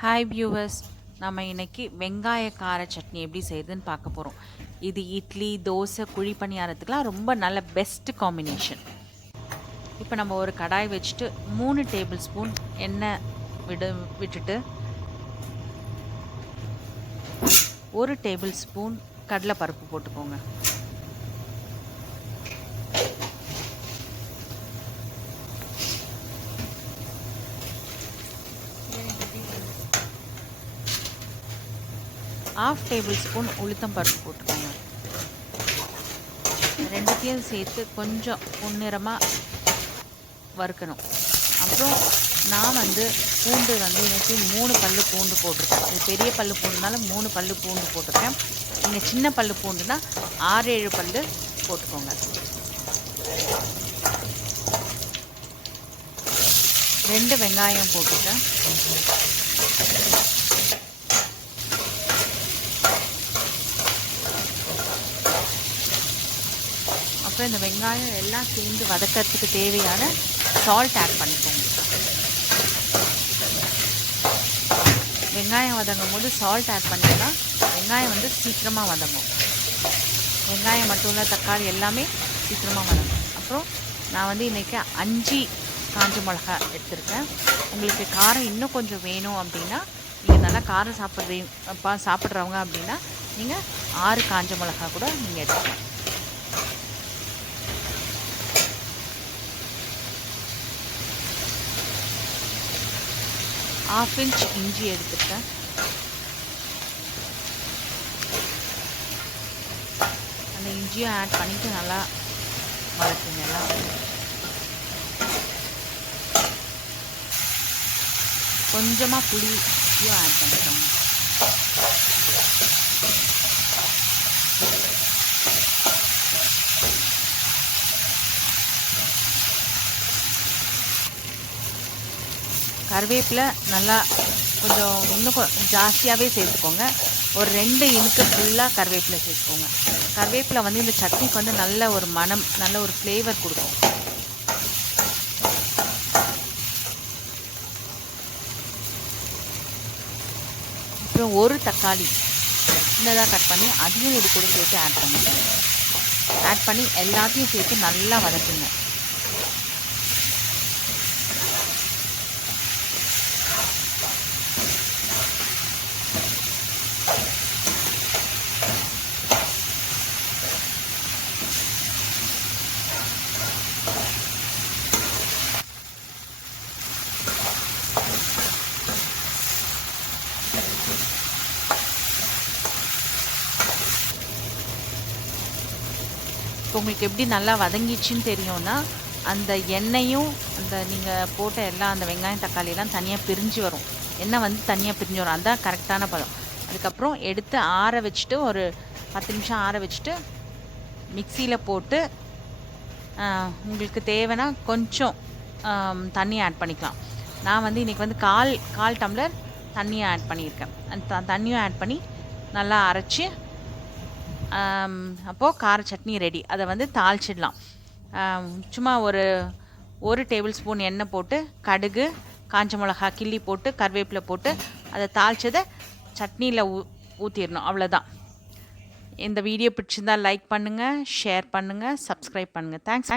Hi viewers, நம்ம இன்னைக்கு வெங்காய கார சட்னி எப்படி செய்யுதுன்னு பார்க்க போகிறோம். இது இட்லி, தோசை, குழி பணியாரத்துக்குலாம் ரொம்ப நல்ல பெஸ்ட் காம்பினேஷன். இப்போ நம்ம ஒரு கடாய் வச்சுட்டு 3 டேபிள் ஸ்பூன் எண்ணெய் விட்டுட்டு 1 டேபிள் ஸ்பூன் கடலைப்பருப்பு போட்டுக்கோங்க. ½ டேபிள் ஸ்பூன் உளுத்தம் பருப்பு போட்டுக்கோங்க. ரெண்டுத்தையும் சேர்த்து கொஞ்சம் பொன்னிறமாக வறுக்கணும். அப்புறம் நான் பூண்டு இன்னைக்கு 3 பல்லு பூண்டு போட்டிருக்கேன். இது பெரிய பல்லு பூண்டுனால 3 பல்லு பூண்டு போட்டிருக்கேன். நீங்கள் சின்ன பல்லு பூண்டுனா 6-7 பல்லு போட்டுக்கோங்க. 2 வெங்காயம் போட்டுருக்கேன். அப்புறம் இந்த வெங்காயம் எல்லாம் சேர்ந்து வதக்கிறதுக்கு தேவையான சால்ட் ஆட் பண்ணிக்கோங்க. வெங்காயம் வதங்கும் போது சால்ட் ஆட் பண்ணிங்கன்னா வெங்காயம் சீக்கிரமாக வதங்கும். வெங்காயம் மட்டும் இல்லை, தக்காளி எல்லாமே சீக்கிரமாக வதங்கும். அப்புறம் நான் இன்றைக்கி 5 காஞ்ச மிளகா எடுத்திருக்கேன். உங்களுக்கு காரம் இன்னும் கொஞ்சம் வேணும் அப்படின்னா, நீங்கள் நல்லா காரம் சாப்பிட்றவங்க அப்படின்னா நீங்கள் 6 காஞ்ச மிளகா கூட நீங்கள் எடுத்துக்கலாம். ½ இன்ச் இஞ்சி எடுத்துட்டேன். அந்த இஞ்சியும் ஆட் பண்ணிவிட்டு நல்லா வதக்குங்க. எல்லாம் கொஞ்சமாக புளியும் ஆட் பண்ணிக்கோங்க. கருவேப்பிலை நல்லா கொஞ்சம் இன்னும் ஜாஸ்தியாகவே சேர்த்துக்கோங்க. ஒரு 2 இனுக்கு ஃபுல்லாக கருவேப்பிலை சேர்த்துக்கோங்க. கருவேப்பிலை இந்த சட்னிக்கு நல்ல ஒரு மனம், நல்ல ஒரு ஃப்ளேவர் கொடுக்கும். அப்புறம் ஒரு தக்காளி சின்னதாக கட் பண்ணி அதையும் இது கூட சேர்த்து ஆட் பண்ணிக்கோங்க. ஆட் பண்ணி எல்லாத்தையும் சேர்த்து நல்லா வதக்குங்க. இப்போ உங்களுக்கு எப்படி நல்லா வதங்கிச்சின்னு தெரியும்னா, அந்த எண்ணெயும் நீங்கள் போட்ட எல்லாம் அந்த வெங்காயம் தக்காளியெல்லாம் தனியாக பிரிஞ்சு வரும். எண்ணெய் தனியாக பிரிஞ்சு வரும். அதுதான் கரெக்டான பதம். அதுக்கப்புறம் எடுத்து ஆற வச்சுட்டு ஒரு 10 நிமிஷம் ஆற வச்சுட்டு மிக்சியில் போட்டு உங்களுக்கு தேவைன்னா கொஞ்சம் தண்ணி ஆட் பண்ணிக்கலாம். நான் இன்றைக்கி கால் டம்ளர் தண்ணியை ஆட் பண்ணியிருக்கேன். அந்த தண்ணியும் ஆட் பண்ணி நல்லா அரைச்சி அப்போது கார சட்னி ரெடி. அதை தாளிச்சிடலாம். சும்மா ஒரு டேபிள் ஸ்பூன் எண்ணெய் போட்டு கடுகு, காஞ்ச மிளகா கிள்ளி போட்டு கருவேப்பிலை போட்டு அதை தாளிச்சதை சட்னியில் ஊற்றிடணும். அவ்வளோதான். இந்த வீடியோ பிடிச்சிருந்தால் லைக் பண்ணுங்கள், ஷேர் பண்ணுங்கள், சப்ஸ்கிரைப் பண்ணுங்கள். தேங்க்ஸ்.